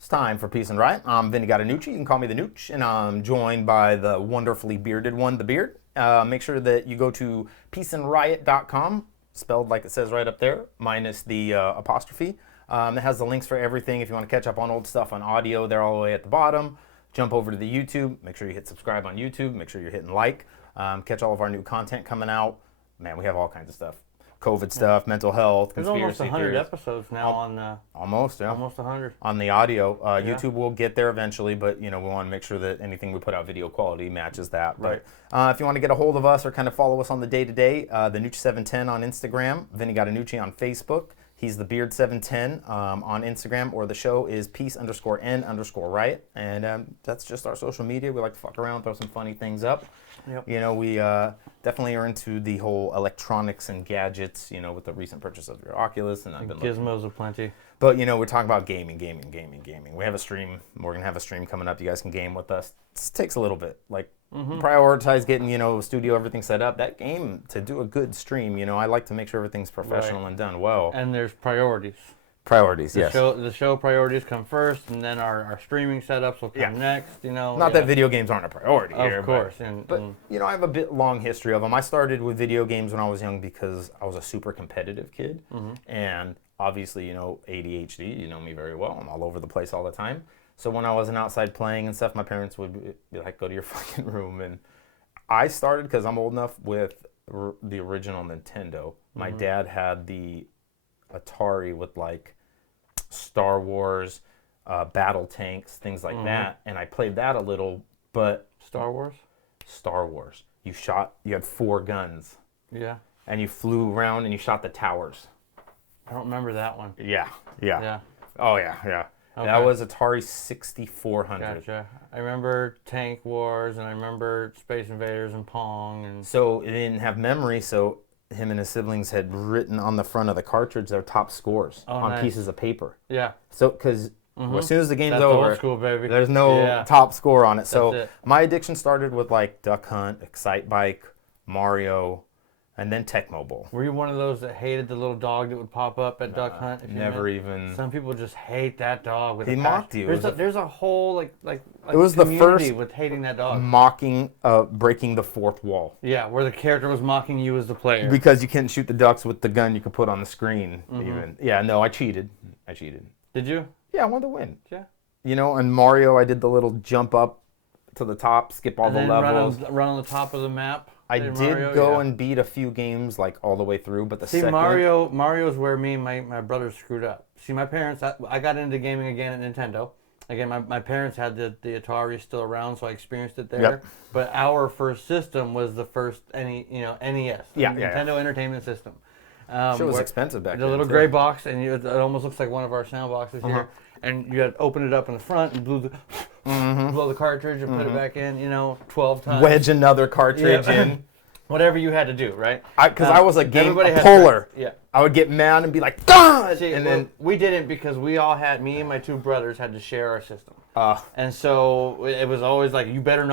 It's time for Peace and Riot. I'm Vinny Nooch. You can call me the Nooch, and I'm joined by the wonderfully bearded one, the Beard. Make sure that you go to peaceandriot.com, spelled like it says right up there, minus the apostrophe. It has the links for everything. If you want to catch up on old stuff on audio, they're all the way at the bottom. Jump over to the YouTube. Make sure you hit subscribe on YouTube. Make sure you're hitting like. Catch all of our new content coming out. Man, we have all kinds of stuff. COVID stuff, mental health, There's conspiracy almost 100 theories. episodes now on Almost, yeah. almost 100. On the audio. YouTube will get there eventually, but we want to make sure that anything we put out video quality matches that. Right. But if you want to get a hold of us or kind of follow us on the day-to-day, the Nooch710 on Instagram, Vinny Nucci on Facebook. He's the Beard710 on Instagram, or the show is peace_n_riot. And that's just our social media. We like to fuck around, throw some funny things up. Yep. We definitely are into the whole electronics and gadgets, with the recent purchase of your Oculus. And I've been Gizmos aplenty. But, we're talking about gaming. We have a stream. We're going to have a stream coming up. You guys can game with us. It takes a little bit. Prioritize getting, studio, everything set up. That game, to do a good stream, I like to make sure everything's professional and done well. And there's priorities. Priorities, yes. The show priorities come first, and then our streaming setups will come next, Not that video games aren't a priority here. Of course. But I have a bit long history of them. I started with video games when I was young because I was a super competitive kid. And obviously, ADHD, you know me very well. I'm all over the place all the time. So when I wasn't outside playing and stuff, my parents would be like, go to your fucking room. And I started, because I'm old enough, with the original Nintendo. My dad had the Atari with Star Wars, battle tanks, things like that. And I played that a little, but... Star Wars? Star Wars. You had 4 guns. Yeah. And you flew around and you shot the towers. I don't remember that one. Yeah. Oh, yeah. Okay. That was Atari 6400. Gotcha. I remember Tank Wars, and I remember Space Invaders and Pong. And So it didn't have memory, so him and his siblings had written on the front of the cartridge their top scores on pieces of paper. Yeah. So, because as soon as the game's That's over, old school, baby. there's no top score on it. So it. my addiction started with Duck Hunt, Excite Bike, Mario, and then Tecmo Bowl. Were you one of those that hated the little dog that would pop up at Duck Hunt? Never even. Some people just hate that dog. With He mocked you. There's a whole it was the first with hating that dog. Mocking, breaking the fourth wall. Yeah, where the character was mocking you as the player. Because you can't shoot the ducks with the gun you could put on the screen. Even. Yeah, no, I cheated. Did you? Yeah, I wanted to win. Yeah. And Mario, I did the little jump up to the top, skip all And the then levels. run on the top of the map. I did go and beat a few games all the way through, but Mario's where me and my brothers screwed up. See, my parents, I got into gaming again at Nintendo. Again, my parents had the Atari still around, so I experienced it there. Yep. But our first system was the first NES, Nintendo Entertainment System. It was expensive back then. The little gray box, and it almost looks like one of our sound boxes here. And you had to open it up in the front and blow the cartridge and put it back in, 12 times. Wedge another cartridge in. Whatever you had to do, right? Because I was a puller. Yeah. I would get mad and be like, God! See, and then we didn't, because me and my 2 brothers had to share our system. And so it was always like, you better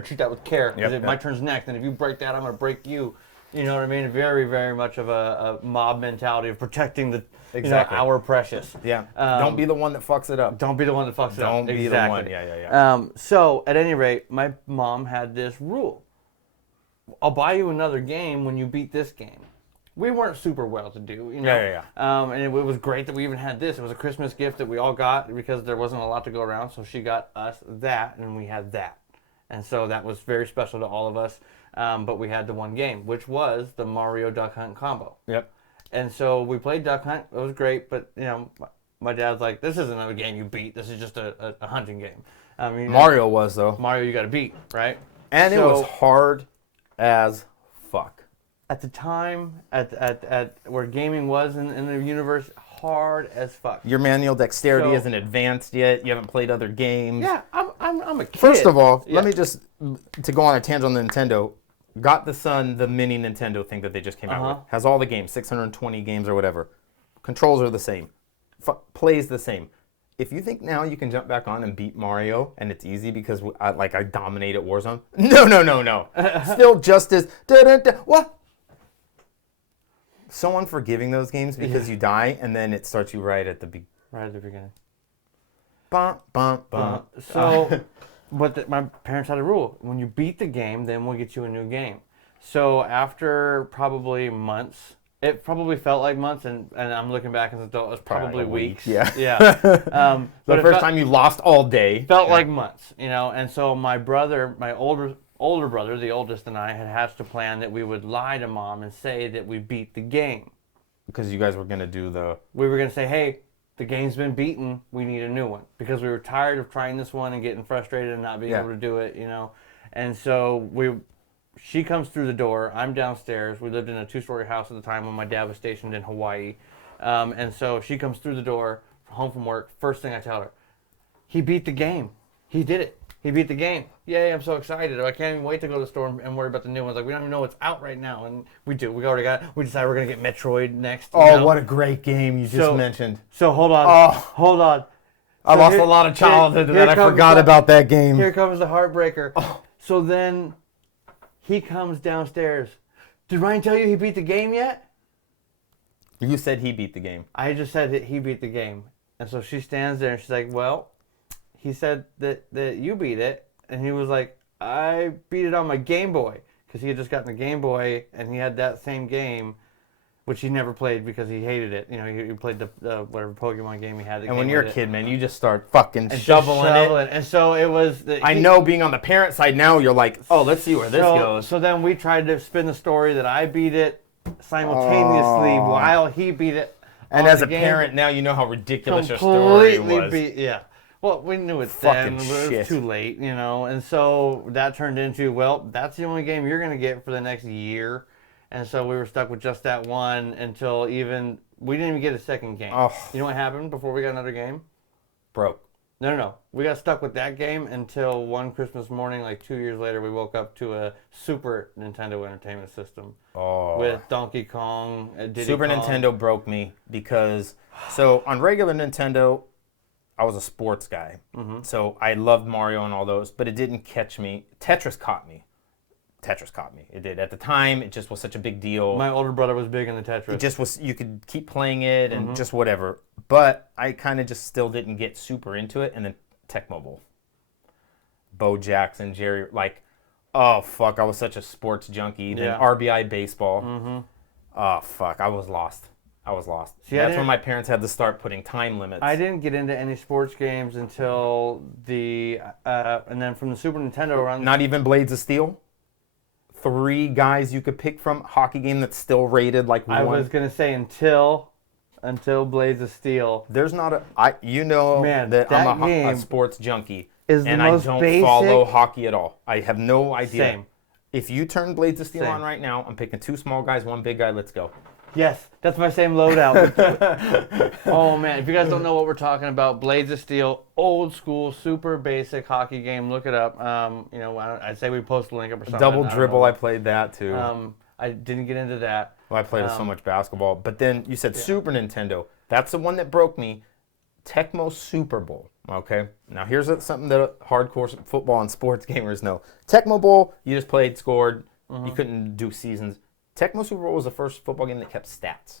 treat that with care. Because my turn's next, and if you break that, I'm going to break you. You know what I mean? Very, very much of a mob mentality of protecting our precious. Yeah. Don't be the one that fucks it up. Don't be the one that fucks it up. Don't be the one. Yeah. So, at any rate, my mom had this rule. I'll buy you another game when you beat this game. We weren't super well to do, Yeah. And it was great that we even had this. It was a Christmas gift that we all got because there wasn't a lot to go around. So she got us that, and we had that. And so that was very special to all of us. But we had the one game, which was the Mario Duck Hunt combo. Yep. And so we played Duck Hunt. It was great, but my dad's like, "This isn't a game you beat. This is just a hunting game." Mario was though. Mario, you got to beat, right? And it was hard as fuck. At the time, at where gaming was in the universe, hard as fuck. Your manual dexterity isn't advanced yet. You haven't played other games. Yeah, I'm a kid. First of all, let me just to go on a tangent on the Nintendo. Got the mini Nintendo thing that they just came out with. Has all the games, 620 games or whatever. Controls are the same. Plays the same. If you think now you can jump back on and beat Mario and it's easy because I dominate at Warzone. No. Still just as... What? So unforgiving those games because you die and then it starts you right at the beginning. Bum, bum, bum. So, but my parents had a rule. When you beat the game, then we'll get you a new game. So after probably months, it probably felt like months, and I'm looking back as an adult, it was probably weeks. Yeah. Yeah. The first time you lost all day. Felt like months, and so my brother, my older brother, the oldest, and I had hatched a plan that we would lie to Mom and say that we beat the game. Because you guys were going to do We were going to say, hey, the game's been beaten, we need a new one. Because we were tired of trying this one and getting frustrated and not being able to do it, And so she comes through the door, I'm downstairs. We lived in a 2-story house at the time when my dad was stationed in Hawaii. And so she comes through the door, home from work. First thing I tell her, he beat the game. He did it. He beat the game. Yay, I'm so excited. I can't even wait to go to the store and worry about the new ones. Like, we don't even know what's out right now. And we do. We decided we're going to get Metroid next. What a great game you just mentioned. So hold on. Hold on. I lost a lot of childhood to that. I forgot about that game. Here comes the heartbreaker. So then he comes downstairs. Did Ryan tell you he beat the game yet? You said he beat the game. I just said that he beat the game. And so she stands there and she's like, well, he said that you beat it. And he was like, I beat it on my Game Boy. Because he had just gotten the Game Boy and he had that same game, which he never played because he hated it. He played the whatever Pokemon game he had. And when you're a kid, man, you just start fucking shoveling it. And so it was... I know being on the parent side now, you're like, oh, let's see where this goes. So then we tried to spin the story that I beat it simultaneously while he beat it. And as a parent, now you know how ridiculous your story was. Yeah. Well, we knew it then, but it was too late, And so that turned into, well, that's the only game you're going to get for the next year. And so we were stuck with just that one until we didn't even get a second game. Oh. You know what happened before we got another game? Broke. No. We got stuck with that game until one Christmas morning, like 2 years later, we woke up to a Super Nintendo Entertainment System. With Donkey Kong, Diddy Super Kong. Nintendo broke me because, so on regular Nintendo, I was a sports guy. Mm-hmm. So I loved Mario and all those, but it didn't catch me. Tetris caught me. It did. At the time, it just was such a big deal. My older brother was big into Tetris. It just was, you could keep playing it and just whatever. But I kind of just still didn't get super into it. And then Tecmo Bowl. Bo Jackson, Jerry, oh, fuck, I was such a sports junkie. Then RBI baseball. Mm-hmm. Oh, fuck, I was lost. See, that's when my parents had to start putting time limits. I didn't get into any sports games until and then from the Super Nintendo around... Not even Blades of Steel? 3 guys you could pick from, hockey game that's still rated like 1. I was going to say until Blades of Steel. There's not that I'm a sports junkie. And I don't follow hockey at all. I have no idea. Same. If you turn Blades of Steel on right now, I'm picking 2 small guys, 1 big guy, let's go. Yes, that's my same loadout. Oh, man. If you guys don't know what we're talking about, Blades of Steel, old school, super basic hockey game. Look it up. I'd say we post a link up or something. Double Dribble, I played that too. I didn't get into that. Well, I played so much basketball. But then you said Super Nintendo. That's the one that broke me. Tecmo Super Bowl. Okay? Now, here's something that hardcore football and sports gamers know. Tecmo Bowl, you just played, scored. You couldn't do seasons. Tecmo Super Bowl was the first football game that kept stats.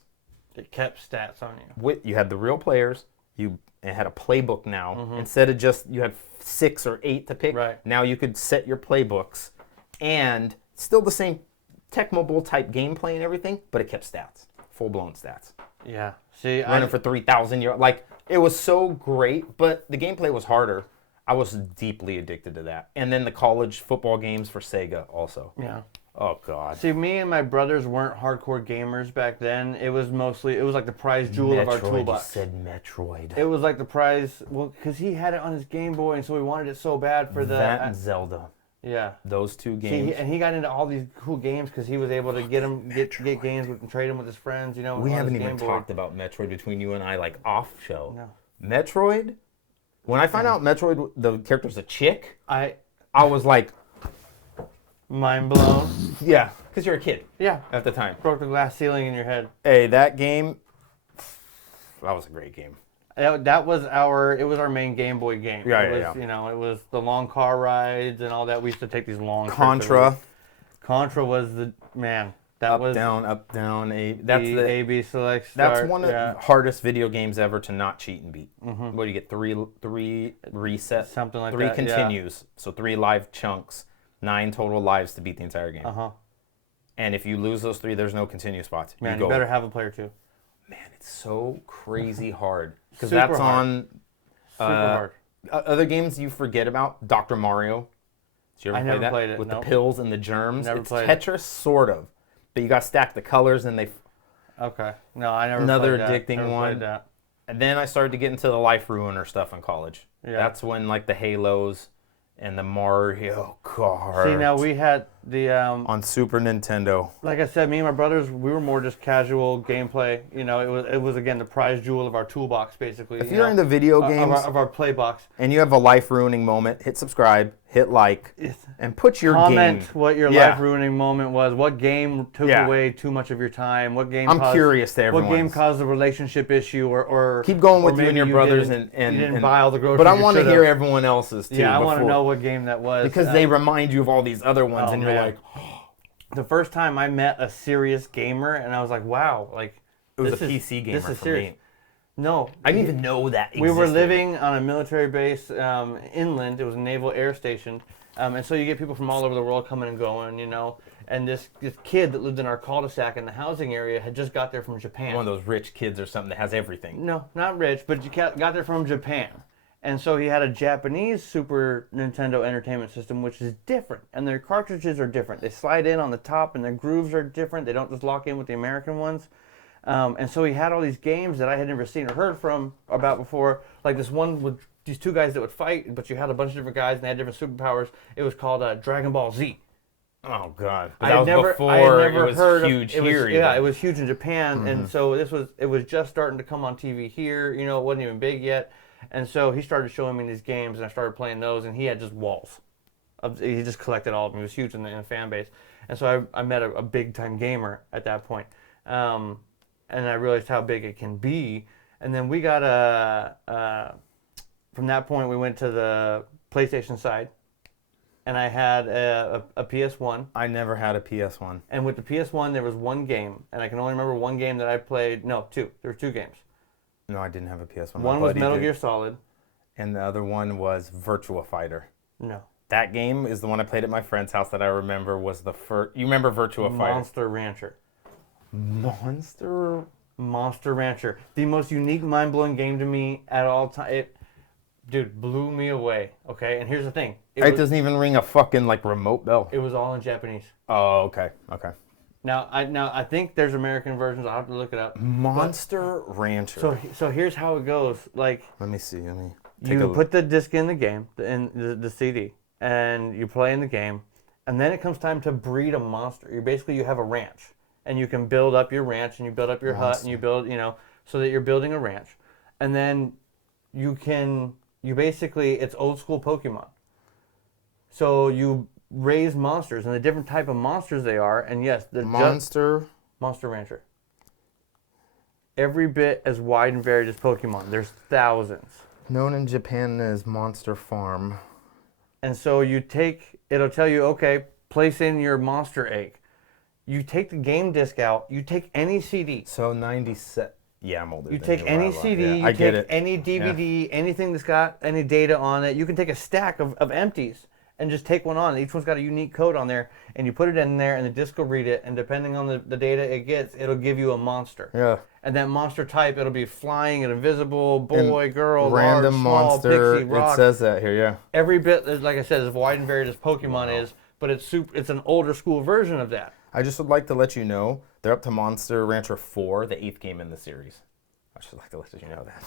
It kept stats on you. You had the real players. It had a playbook now. Instead of just you had 6 or 8 to pick. Right. Now you could set your playbooks. And still the same Tecmo Bowl type gameplay and everything, but it kept stats. Full-blown stats. Yeah. See, running for 3,000 yards. It was so great, but the gameplay was harder. I was deeply addicted to that. And then the college football games for Sega also. Yeah. Oh, God. See, me and my brothers weren't hardcore gamers back then. It was like the prize jewel of our toolbox. You said Metroid. It was like the prize, because he had it on his Game Boy, and so we wanted it so bad for that and Zelda. Yeah. Those 2 games. See, he got into all these cool games because he was able to get games and trade them with his friends, We haven't even talked about Metroid between you and I, off show. No. Metroid? When I found out Metroid, the character's a chick, I was like... Mind blown. Yeah, because you're a kid. Yeah. At the time. Broke the glass ceiling in your head. Hey, that game, that was a great game. It was our main Game Boy game. Yeah. It was the long car rides and all that. We used to take these long Contra. Contra was the, man. That up, was down, up, down, A. That's the A-B select start. That's one of the hardest video games ever to not cheat and beat. What do you get? Three resets? Something like 3 that, continues. So 3 live chunks, 9 total lives to beat the entire game. And if you lose those 3, there's no continue spots. Man, you better have a player 2. Man, it's so crazy hard. Because Super that's hard. on... Super hard. Other games you forget about, Dr. Mario. Did you ever I play never that? played it, With nope. the pills and the germs. Never It's played it. Tetris, sort of. But you got to stack the colors and they... Okay. No, I never Another played that. addicting Never one. played that. And then I started to get into the life ruiner stuff in college. Yeah. That's when like the Halos and the Mario Kart. See, now we had the on Super Nintendo. like I said, me and my brothers, we were more just casual gameplay. You know, it was again the prize jewel of our toolbox, basically. If you're into video games of our play box, and you have a life ruining moment, hit subscribe, hit like, and put your comment game. what your life ruining moment was. What game took away too much of your time? What game? I'm curious to everyone. What game caused a relationship issue, or keep going with or you and your maybe brothers you and didn't buy all the groceries. But I you want to should've. hear everyone else's too. Yeah, I want to know what game that was because they remind you of all these other ones, and you're man. like, the first time I met a serious gamer, and I was like, wow, like it was this a is- PC gamer this is for serious. me. No, I didn't even know that existed. we were living on a military base inland. It was a naval air station, and so you get people from all over the world coming and going, you know. And this kid that lived in our cul-de-sac in the housing area had just got there from Japan. One of those rich kids or something that has everything. No, not rich, but you got there from Japan. And so he had a Japanese Super Nintendo Entertainment System, which is different. And their cartridges are different. They slide in on the top, and their grooves are different. They don't just lock in with the American ones. And so he had all these games that I had never seen or heard about before. Like this one with these 2 guys that would fight, but you had a bunch of different guys, and they had different superpowers. It was called Dragon Ball Z. Oh God! But I that had was never before heard it was huge it was, here. Yeah, even. it was huge in Japan, and so it was just starting to come on TV here. You know, it wasn't even big yet, and so he started showing me these games, and I started playing those, and he had just walls. He just collected all of them. He was huge in the fan base, and so I met a big time gamer at that point, and I realized how big it can be, and then we got from that point we went to the PlayStation side. And I had a PS1. I never had a PS1. And with the PS1, there was one game. And I can only remember one game that I played. No, 2. There were 2 games. No, I didn't have a PS1. One was Metal Gear Solid. And the other one was Virtua Fighter. No. That game is the one I played at my friend's house that I remember was the first. You remember Virtua Fighter? Monster Rancher. Monster Rancher. The most unique, mind-blowing game to me at all time. Dude, blew me away. Okay, and here's the thing. It doesn't even ring a fucking like remote bell. It was all in Japanese. Oh, okay. Now I think there's American versions. I'll have to look it up. Monster Rancher. So here's how it goes. Like, let me see. You put the disc in the game, in the CD, and you play in the game, and then it comes time to breed a monster. You have a ranch, and you can build up your ranch, and you build up your hut, and you build, so that you're building a ranch, and then it's old school Pokemon. So you raise monsters, and the different type of monsters they are, and yes, the Monster Rancher. Every bit as wide and varied as Pokemon. There's thousands. Known in Japan as Monster Farm. And so it'll tell you, okay, place in your monster egg. You take the game disc out, you take any CD. So 97. Yeah, I'm older. You take any CD, you take any DVD, anything that's got any data on it. You can take a stack of empties and just take one on. Each one's got a unique code on there, and you put it in there, and the disc will read it, and depending on the data it gets, it'll give you a monster. Yeah. And that monster type, it'll be flying and invisible, boy, girl, random large, small, monster. pixie, rock. It says that here, yeah. Every bit, like I said, as wide and varied as Pokemon is, but it's an older school version of that. I just would like to let you know, they're up to Monster Rancher 4, the 8th game in the series. I just would like to let you know that.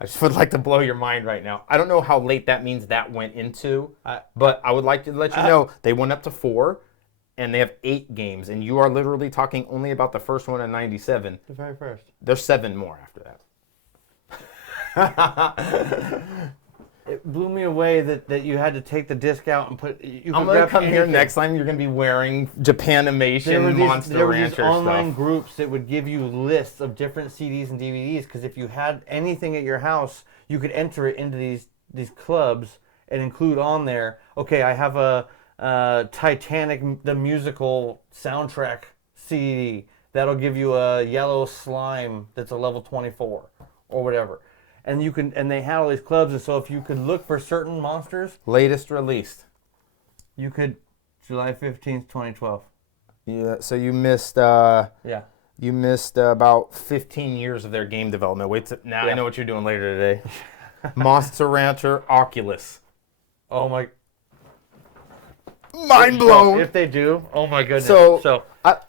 I just would like to blow your mind right now. I don't know how late that means that went into, but I would like to let you know they went up to 4, and they have 8 games, and you are literally talking only about the first one in 97. The very first. There's 7 more after that. It blew me away that you had to take the disc out and put. I'm gonna come here next time. You're gonna be wearing Japanimation Monster Rancher stuff. There were these online groups that would give you lists of different CDs and DVDs, because if you had anything at your house, you could enter it into these clubs and include on there. Okay, I have a Titanic the musical soundtrack CD that'll give you a yellow slime that's a level 24 or whatever. And they had all these clubs, and so if you could look for certain monsters, Latest released. you could July 15th, 2012. Yeah, so you missed Yeah. you missed about 15 years of their game development. Now Yeah. I know what you're doing later today. Monster Rancher Oculus. Oh my. Mind blown. If they do, oh my goodness.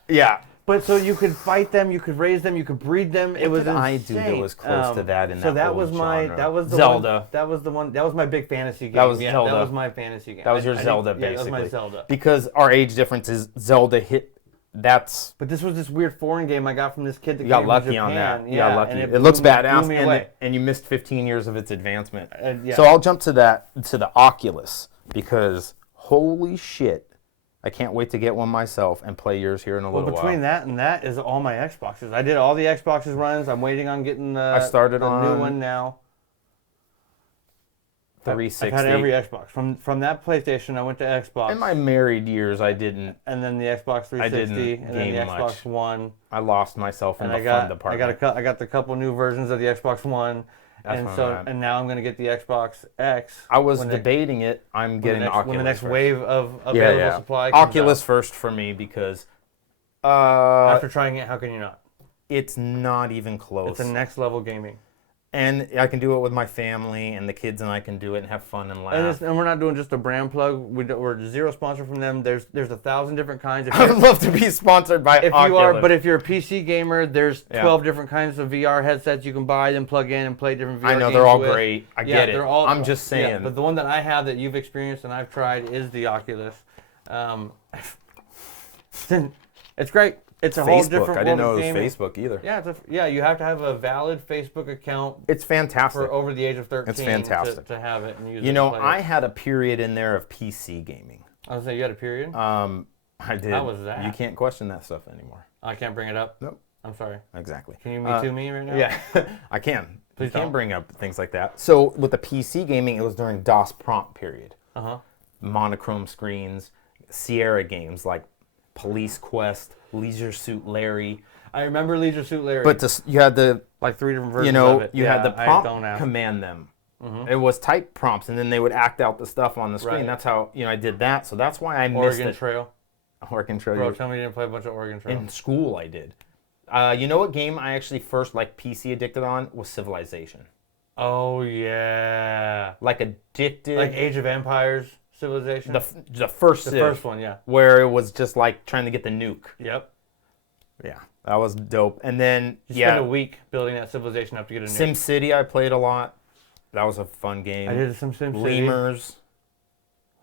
Yeah. But so you could fight them, you could raise them, you could breed them. It was did I insane. do that was close to that in so that that was old my genre? that was the Zelda. One, that was the one. That was my big fantasy game. That was yeah, Zelda. That was my fantasy game. That was your I Zelda, think, basically. Yeah, that was my Zelda. Because our age difference is Zelda hit. That's But this was this weird foreign game I got from this kid that you got came lucky from on Japan. that. You Yeah, got lucky. and It looks blew badass, me away. and you missed 15 years of its advancement. Yeah. So I'll jump to the Oculus because holy shit, I can't wait to get one myself and play yours here in a little between while. that and that is all my Xboxes. I did all the Xboxes runs. I'm waiting on getting the started the on new one now. 360. I've had every Xbox. From that PlayStation, I went to Xbox. In my married years, I didn't. And then the Xbox 360, and then the game Xbox much. One. I lost myself in And the fun department. I got the couple new versions of the Xbox One. That's and where so I'm at. and now I'm gonna get the Xbox X. I was when debating it. I'm getting Oculus when the next first. wave of available supply comes Oculus out. first for me because After trying it, how can you not? it's not even close. It's a next level gaming. And I can do it with my family and the kids, and I can do it and have fun and laugh. And we're not doing just a brand plug. We're zero sponsor from them. There's 1,000 different kinds. I would love to be sponsored by Oculus. But if you're a PC gamer, there's 12 different kinds of VR headsets you can buy, then plug in and play different VR games. I know they're all with. great. I get it. They're all, I'm just saying. Yeah, but the one that I have that you've experienced and I've tried is the Oculus. It's great. It's a whole different world I didn't know of it gaming. was Facebook either. Yeah, you have to have a valid Facebook account It's fantastic. for over the age of 13 It's fantastic. to have it and use it. You know, to play I it. had a period in there of PC gaming. I was saying you had a period. I did. How was that? You can't question that stuff anymore. I can't bring it up. Nope. I'm sorry. Exactly. Can you me too me right now? Yeah, I can. Please you can don't. bring up things like that. So with the PC gaming, it was during DOS prompt period. Uh-huh. Monochrome screens, Sierra games like Police Quest, Leisure Suit Larry. I remember Leisure Suit Larry. But you had the, like 3 different versions you know, of it. you Yeah, had the I prompt don't know. command them. It was type prompts, and then they would act out the stuff on the screen. Right. That's how, I did that. So that's why I missed Oregon it. Trail. Oregon Trail. Bro, tell me you didn't play a bunch of Oregon Trail. In school, I did. You know what game I actually first PC addicted on was Civilization. Oh, yeah. Like addicted. Like Age of Empires Civilization? the first The Civ, first one, yeah. where it was just like trying to get the nuke. Yep. Yeah, that was dope. And then You spent a week building that civilization up to get a nuke. SimCity I played a lot. That was a fun game. I did some SimCity. Lemurs.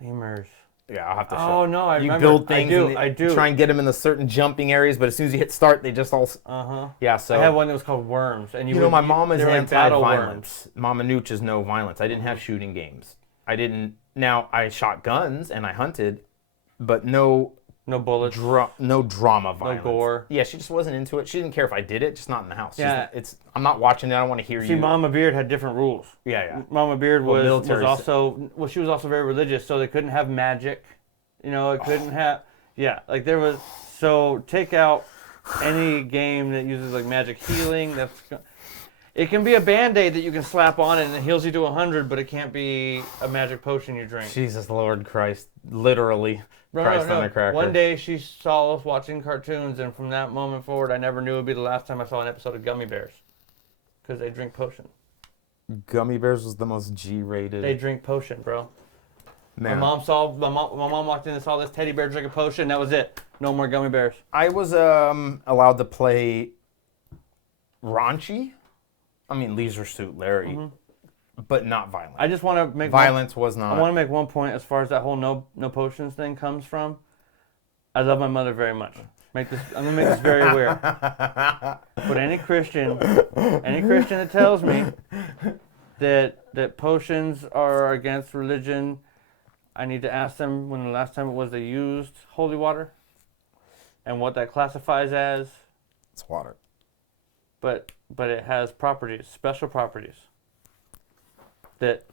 Lemurs. Yeah, I'll have to show. Oh, no, I you remember. build things. I do. Try and get them in the certain jumping areas, but as soon as you hit start, they just all. Uh-huh. Yeah, so. I had one that was called Worms. And You know, my mom is they were like battle anti-violence. Mama Nooch is no violence. I didn't have shooting games. I didn't. Now I shot guns and I hunted, but no bullets. no drama violence. No gore. Yeah, she just wasn't into it. She didn't care if I did it, just not in the house. Yeah. I'm not watching it. I don't want to hear See, you. Mama Beard had different rules. Yeah. Mama Beard Well, was military- also, she was also very religious, so they couldn't have magic. You know, it couldn't have, like there was, so take out any game that uses like magic healing. It can be a Band-Aid that you can slap on it and it heals you to 100, but it can't be a magic potion you drink. Jesus Lord Christ, literally. No, Christ on a cracker. One day she saw us watching cartoons, and from that moment forward, I never knew it would be the last time I saw an episode of Gummy Bears. Because they drink potion. Gummy Bears was the most G-rated. They drink potion, bro. Man. My mom walked in and saw this teddy bear drink a potion. That was it. No more gummy bears. I was allowed to play raunchy. I mean, Leisure Suit Larry, but not violent. I just want to make Violence was not. I want to make one point as far as that whole no potions thing comes from. I love my mother very much. I'm gonna make this very weird. But any Christian that tells me that potions are against religion, I need to ask them when the last time it was they used holy water and what that classifies as. It's water. But it has properties, special properties that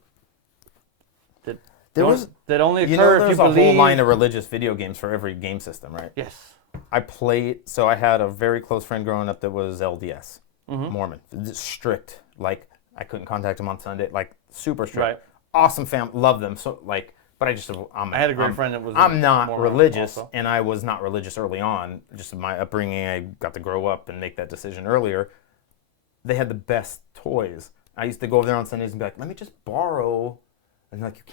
only occur if you There's a believe. whole line of religious video games for every game system, right? Yes. I played. So I had a very close friend growing up that was LDS, Mormon, strict. Like I couldn't contact him on Sunday. Like super strict. Right. Awesome family, love them. So like, but I had a great friend that was. I'm not religious, also. And I was not religious early on. Just my upbringing, I got to grow up and make that decision earlier. They had the best toys. I used to go over there on Sundays and be like, let me just borrow. And like,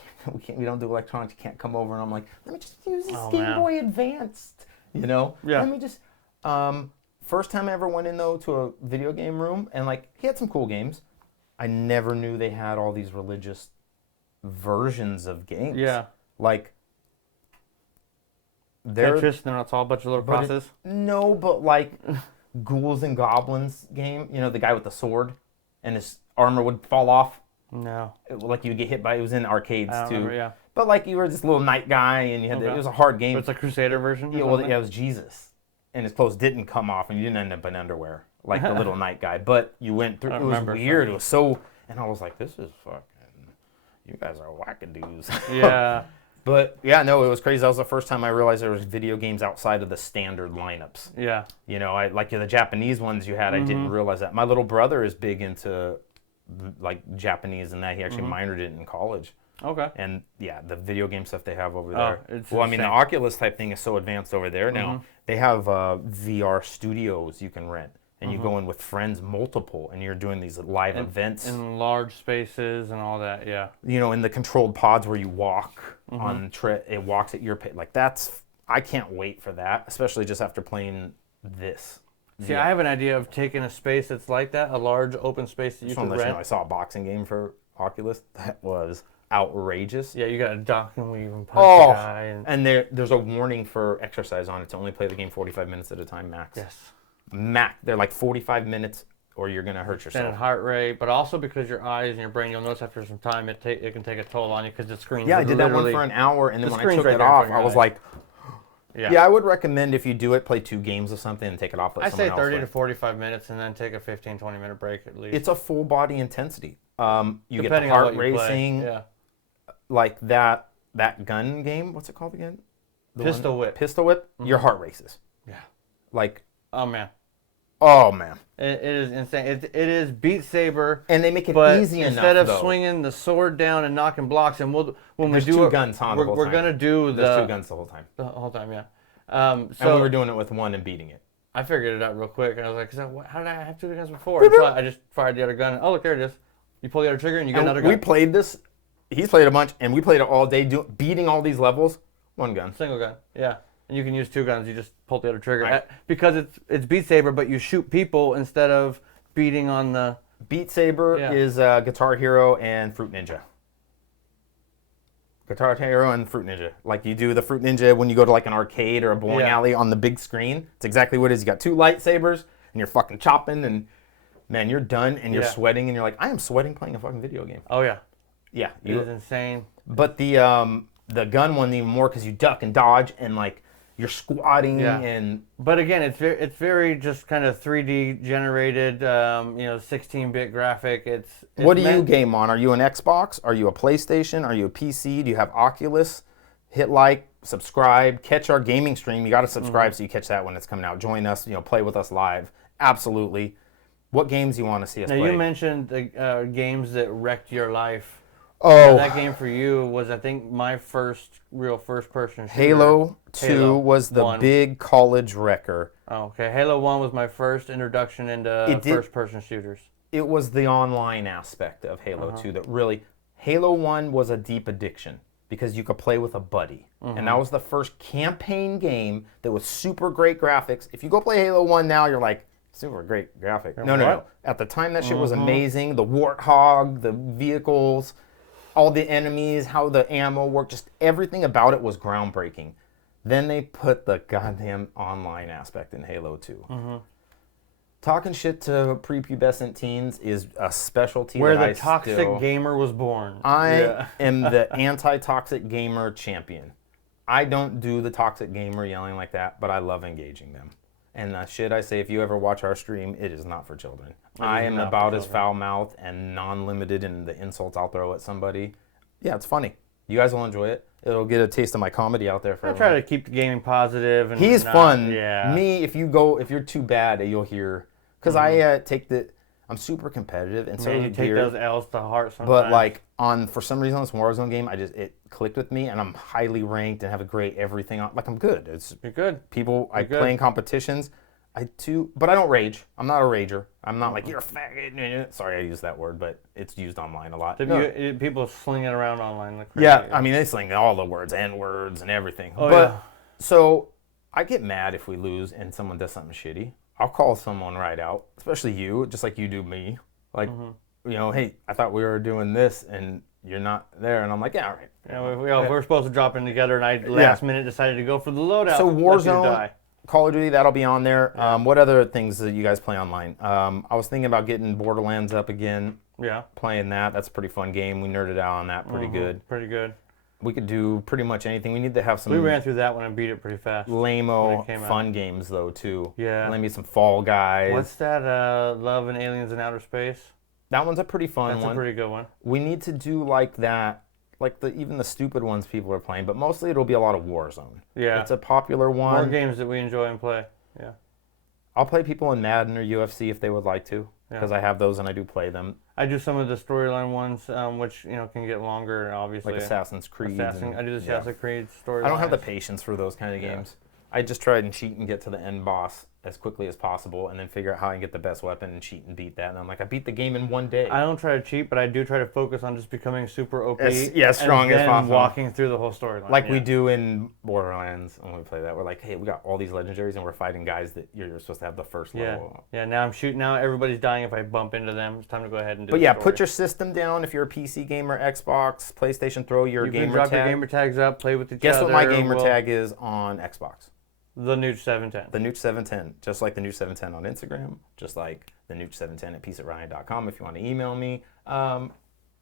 we don't do electronics. You can't come over. And I'm like, let me just use this Game Boy Advanced. You know? Yeah. Let me just. First time I ever went in though to a video game room, and like he had some cool games. I never knew they had all these religious versions of games. Yeah. Like. Tetris. They're not all a bunch of little crosses. No, but like Ghouls and Goblins game. You know, the guy with the sword, and his armor would fall off. No. Like you would get hit by, it was in arcades too. Remember, yeah. But like you were this little knight guy and you had it was a hard game. But it's a Crusader version? Yeah, well, yeah, it was Jesus. And his clothes didn't come off and you didn't end up in underwear like the little knight guy. But you went through, it was weird. It was so, and I was like, this is fucking, you guys are wackadoos. Yeah. But yeah, no, it was crazy. That was the first time I realized there was video games outside of the standard lineups. Yeah. You know, like the Japanese ones you had, I didn't realize that. My little brother is big into like Japanese and that. He actually minored it in college. Okay. And yeah, the video game stuff they have over there. It's well, I mean, the Oculus type thing is so advanced over there now. They have VR studios you can rent. And you go in with friends, multiple, and you're doing these live events. In large spaces and all that, yeah. You know, in the controlled pods where you walk on, it walks at your pace. Like I can't wait for that, especially just after playing this. See, I have an idea of taking a space that's like that, a large open space that you can rent. I saw a boxing game for Oculus that was outrageous. Yeah, you got to duck and weave and punch the guy. And there's a warning for exercise on it to only play the game 45 minutes at a time max. Yes. They're like 45 minutes or you're going to hurt yourself. Extended heart rate, but also because your eyes and your brain, you'll notice after some time it can take a toll on you because the screen. Yeah, I did that one for an hour, and then when I took it off, I was like, yeah, I would recommend if you do it, play 2 games of something and take it off. I say 30 to 45 minutes and then take a 15, 20-minute break at least. It's a full body intensity. You get the heart racing. Yeah. Like that gun game, what's it called again? Pistol Whip. Pistol Whip, your heart races. Yeah. Like. Oh, man. It is insane. It is Beat Saber. And they make it easy enough, instead of swinging the sword down and knocking blocks, and when There's we do 2 guns on the whole time. We're going to do There's 2 guns the whole time. The whole time, yeah. And we were doing it with 1 and beating it. I figured it out real quick, and I was like, how did I have 2 guns before? And so I just fired the other gun, and look, there it is. You pull the other trigger, and you get another gun. We played this. He's played a bunch, and we played it all day, beating all these levels. 1 gun. Single gun, yeah. And you can use 2 guns. You just pull the other trigger. Right. Because it's Beat Saber, but you shoot people instead of beating on the... Beat Saber is Guitar Hero and Fruit Ninja. Guitar Hero and Fruit Ninja. Like you do the Fruit Ninja when you go to like an arcade or a bowling alley on the big screen. It's exactly what it is. You got 2 lightsabers, and you're fucking chopping, and man, you're done, and you're sweating, and you're like, I am sweating playing a fucking video game. Oh, yeah. Yeah. It is insane. But the gun one even more because you duck and dodge, and like, you're squatting and. But again, it's very just kind of 3D generated, 16-bit graphic. What do you game on? Are you an Xbox? Are you a PlayStation? Are you a PC? Do you have Oculus? Hit like, subscribe, catch our gaming stream. You got to subscribe so you catch that when it's coming out. Join us, play with us live. Absolutely. What games do you want to see us play? Now you mentioned the games that wrecked your life. Oh, that game for you was, I think, my real first-person shooter. Halo 2 was the big college wrecker. Oh, okay. Halo 1 was my first introduction into first-person shooters. It was the online aspect of Halo 2 that really... Halo 1 was a deep addiction because you could play with a buddy. And that was the first campaign game that was super great graphics. If you go play Halo 1 now, you're like, super great graphic. No. At the time, that shit was amazing. The Warthog, the vehicles... all the enemies, how the ammo worked, just everything about it was groundbreaking. Then they put the goddamn online aspect in Halo 2. Talking shit to prepubescent teens is a specialty where the toxic gamer was born. I am the anti-toxic gamer champion. I don't do the toxic gamer yelling like that, but I love engaging them. And the shit I say, if you ever watch our stream, it is not for children. I am about as foul-mouthed and non-limited in the insults I'll throw at somebody. Yeah, it's funny. You guys will enjoy it. It'll get a taste of my comedy out there for I everyone. try to keep the gaming positive. And He's not, fun. Yeah. Me, if you're too bad, you'll hear. Because I'm super competitive, and so Maybe is take Beard. those L's to heart sometimes. But like for some reason on this Warzone game, it clicked with me, and I'm highly ranked and have a great everything on. Like I'm good. You're good. I play in competitions. But I don't rage. I'm not a rager. I'm not like you're a faggot. Sorry, I use that word, but it's used online a lot. People sling it around online like crazy. Yeah, I mean they sling all the words, N words, and everything. Oh, yeah. So I get mad if we lose and someone does something shitty. I'll call someone right out, especially you, just like you do me. Like, hey, I thought we were doing this and you're not there. And I'm like, yeah, all right. Yeah, we're supposed to drop in together, and I last minute decided to go for the loadout. So Warzone, Call of Duty, that'll be on there. Yeah. What other things that you guys play online? I was thinking about getting Borderlands up again. Yeah. Playing that. That's a pretty fun game. We nerded out on that pretty good. Pretty good. We could do pretty much anything. We need to have some... We ran through that one and beat it pretty fast. Lame-o fun games, though, too. Yeah. Maybe some Fall Guys. What's that? Love and Aliens in Outer Space? That one's a pretty fun one. That's a pretty good one. We need to do like that. Like even the stupid ones people are playing, but mostly it'll be a lot of Warzone. Yeah. It's a popular one. More games that we enjoy and play. Yeah. I'll play people in Madden or UFC if they would like to, because I have those and I do play them. I do some of the storyline ones, which can get longer, obviously. Like Assassin's Creed. I do the Assassin's Creed storyline. I don't have the patience for those kind of games. I just try and cheat and get to the end boss as quickly as possible, and then figure out how I can get the best weapon and cheat and beat that. And I'm like, I beat the game in one day. I don't try to cheat, but I do try to focus on just becoming super OP. Strong as possible. Walking through the whole storyline. Like we do in Borderlands when we play that. We're like, hey, we got all these legendaries, and we're fighting guys that you're supposed to have the first level. Yeah, now I'm shooting. Now everybody's dying if I bump into them. It's time to go ahead and do put your system down if you're a PC gamer, Xbox, PlayStation, throw your gamer tag. Drop your gamer tags up, play with each other. Guess what my gamer tag is on Xbox? The Nooch 710. The Nooch 710. Just like the Nooch 710 on Instagram. Just like the Nooch 710 at peaceatriot.com if you want to email me. The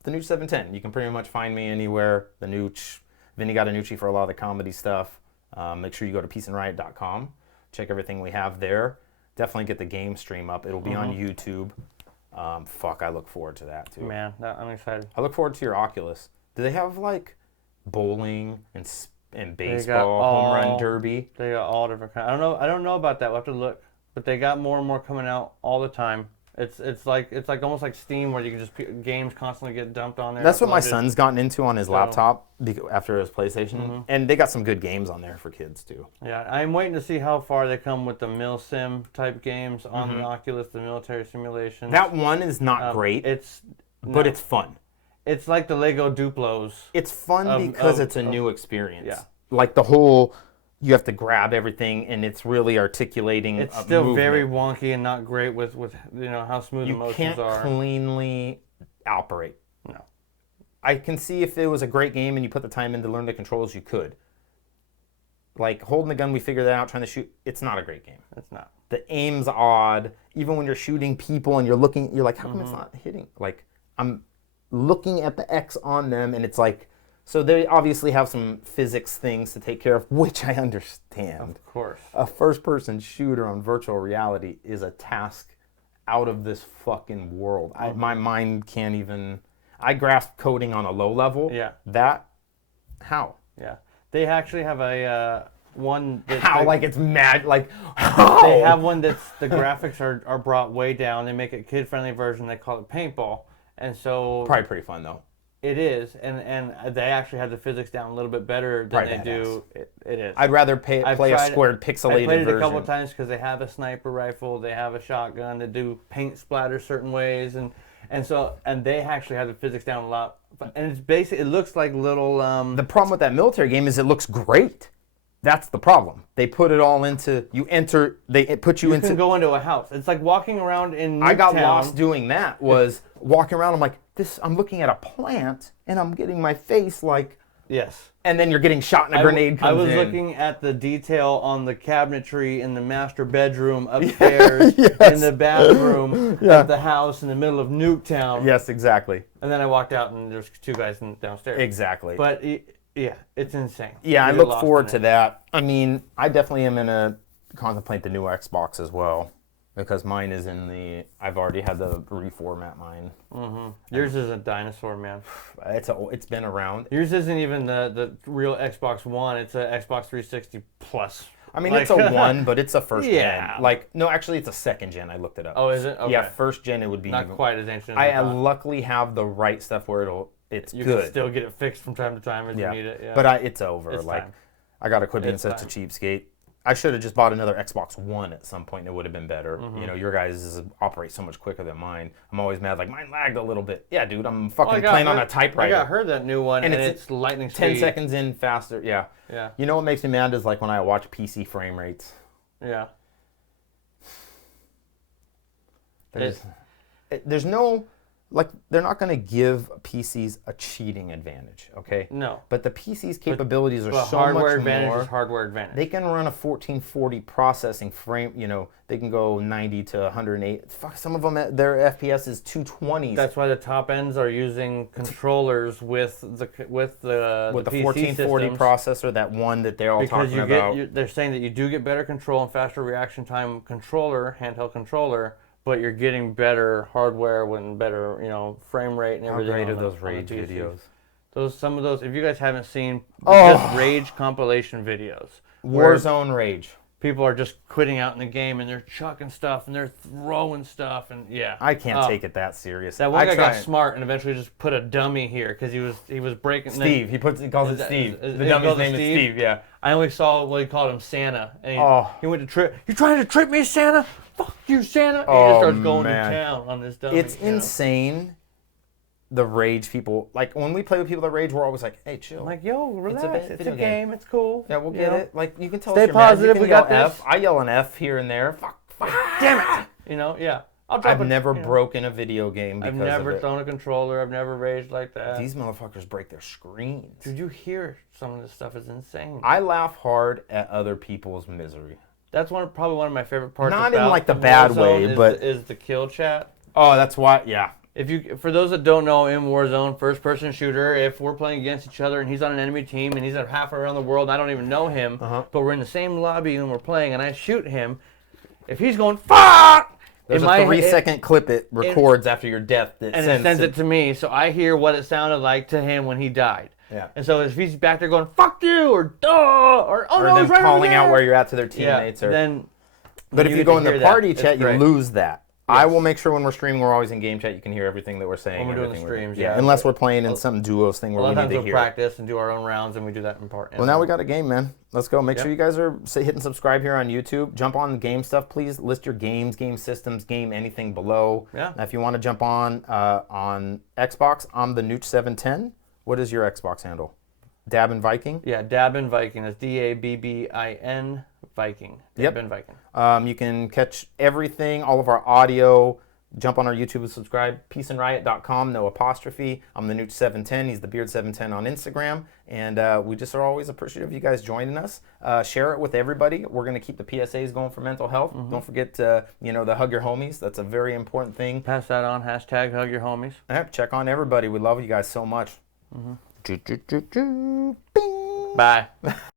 Nooch 710. You can pretty much find me anywhere. The Nooch. Vinny got a Noochie for a lot of the comedy stuff. Make sure you go to peaceandriot.com. Check everything we have there. Definitely get the game stream up. It'll be on YouTube. I look forward to that too. Man, I'm excited. I look forward to your Oculus. Do they have like bowling and baseball, home run derby? They got all different kinds. I don't know about that. We'll have to look. But they got more and more coming out all the time. It's like almost like Steam, where you can just games constantly get dumped on there. That's what my son's gotten into on his laptop after his PlayStation, and they got some good games on there for kids too. Yeah, I'm waiting to see how far they come with the mil sim type games on the Oculus, the military simulations. That one is not great. It's fun. It's like the Lego Duplos. It's fun because it's a new experience. Yeah. Like the whole, you have to grab everything, and it's really articulating. It's still very wonky and not great with how smooth the motions are. You can't cleanly operate. No. I can see if it was a great game and you put the time in to learn the controls, you could. Like holding the gun, we figured that out. Trying to shoot, it's not a great game. It's not. The aim's odd. Even when you're shooting people and you're looking, you're like, how come it's not hitting? Like I'm looking at the X on them, and it's like, so they obviously have some physics things to take care of, which I understand. Of course. A first-person shooter on virtual reality is a task out of this fucking world. My mind can't even... I grasp coding on a low level. Yeah. How? Yeah. They actually have a one... Like it's mad, like... They have one that's... The graphics are brought way down. They make a kid-friendly version. They call it paintball. And so... Probably pretty fun, though. It is, and they actually have the physics down a little bit better than they do. It is. I'd rather play a squared, pixelated version. I played it a couple of times because they have a sniper rifle, they have a shotgun, they do paint splatter certain ways, and they actually have the physics down a lot. And it's basically, it looks like little... The problem with that military game is it looks great. That's the problem. They put it all into, they put you into... You can go into a house. It's like walking around in Newtown. I got lost doing that, was walking around, I'm like, I'm looking at a plant, and I'm getting my face like... Yes. And then you're getting shot and a grenade comes in. I was looking at the detail on the cabinetry in the master bedroom upstairs, in the bathroom of the house in the middle of Nuketown. Yes, exactly. And then I walked out, and there's two guys downstairs. Exactly. But... Yeah, it's insane. Yeah, I look forward to that. I mean, I definitely am going to contemplate the new Xbox as well. because mine is in the. I've already had to reformat mine. Yours is a dinosaur, man. It's been around. Yours isn't even the real Xbox One. It's a Xbox 360 Plus. I mean, it's a one, but it's a first Yeah. gen. Like, no, actually, it's a second gen. I looked it up. Oh, is it? Okay. Yeah, first gen it would be Not even, quite as ancient as I I thought. luckily have the right stuff where it's You good. can still get it fixed from time to time as you need it. Yeah. But it's over. It's like, time. I gotta quit being It's such a time. cheapskate. I should have just bought another Xbox One at some point. And it would have been better. You know, your guys operate so much quicker than mine. I'm always mad. Like, mine lagged a little bit. Yeah, dude, I'm fucking playing on a typewriter. I got her that new one, and it's lightning speed. 10 seconds in faster. Yeah. Yeah. You know what makes me mad is like when I watch PC frame rates. Yeah. There's no, like, they're not going to give PCs a cheating advantage, okay? No. But the PC's capabilities are so hardware much advantage more. is hardware advantage. They can run a 1440 processing frame, you know, they can go 90 to 108. Fuck, some of them, their FPS is 220s. That's why the top ends are using controllers with the PC 1440 systems, processor, that one that they're all because talking about. they're saying that you do get better control and faster reaction time handheld controller, but you're getting better hardware and better, frame rate and How everything. great are on those the Rage PCs. videos? Some of those, if you guys haven't seen Oh. just Rage compilation videos, Warzone Rage. people are just quitting out in the game and they're chucking stuff and they're throwing stuff and yeah. I can't take it that serious. That one guy try got smart and eventually just put a dummy here because he was breaking. Steve. He calls it Steve. The dummy's name is Steve. Yeah. I only saw what he called him Santa, and he went to trip. You trying to trip me, Santa? Fuck you, Santa! And he just starts going to town on this dummy. It's insane. The Rage people, like when we play with people that Rage, we're always like, "Hey, chill." I'm like, yo, relax. It's a video game. It's cool. Yeah, we'll get it. Like you can tell. Stay us you're mad. positive. You can We yell got this. F. I yell an F here and there. Fuck. Damn it! Yeah. I've never broken a video game because I've never of it. thrown a controller. I've never raged like that. These motherfuckers break their screens. Did you hear some of this stuff? Is insane. I laugh hard at other people's misery. That's probably one of my favorite parts. Not about in like the bad Warzone way, but is the kill chat. Oh, that's why. Yeah. For those that don't know, in Warzone, first-person shooter, if we're playing against each other and he's on an enemy team and he's halfway around the world, and I don't even know him, but we're in the same lobby and we're playing, and I shoot him, if he's going fuck, there's a 3-second clip it records after your death and it sends it to me, so I hear what it sounded like to him when he died. Yeah. And so if he's back there going "fuck you" or "duh" or "oh no," them he's right calling over out there. where you're at to their teammates. But if you go in the party chat, you lose that. Yes. I will make sure when we're streaming, we're always in game chat. You can hear everything that we're saying. When we're doing the everything streams, yeah. Unless we're playing in some duos thing where A lot we of need times to we'll hear. practice and do our own rounds, and we do that in part. Well, now we got a game, man. Let's go. Make sure you guys are hitting subscribe here on YouTube. Jump on game stuff, please. List your games, game systems, game anything below. Yeah. Now, if you want to jump on Xbox, I'm the Nooch 710. What is your Xbox handle? Dabbin Viking. Yeah, Dabbin Viking. That's Dabbin Viking. Yep. Dabbin Viking. You can catch everything, all of our audio. Jump on our YouTube and subscribe. peaceandriot.com, no apostrophe. I'm the Nooch 710. He's the Beard 710 on Instagram. And we just are always appreciative of you guys joining us. Share it with everybody. We're going to keep the PSAs going for mental health. Don't forget to, the hug your homies. That's a very important thing. Pass that on. Hashtag hug your homies. Check on everybody. We love you guys so much. Bye.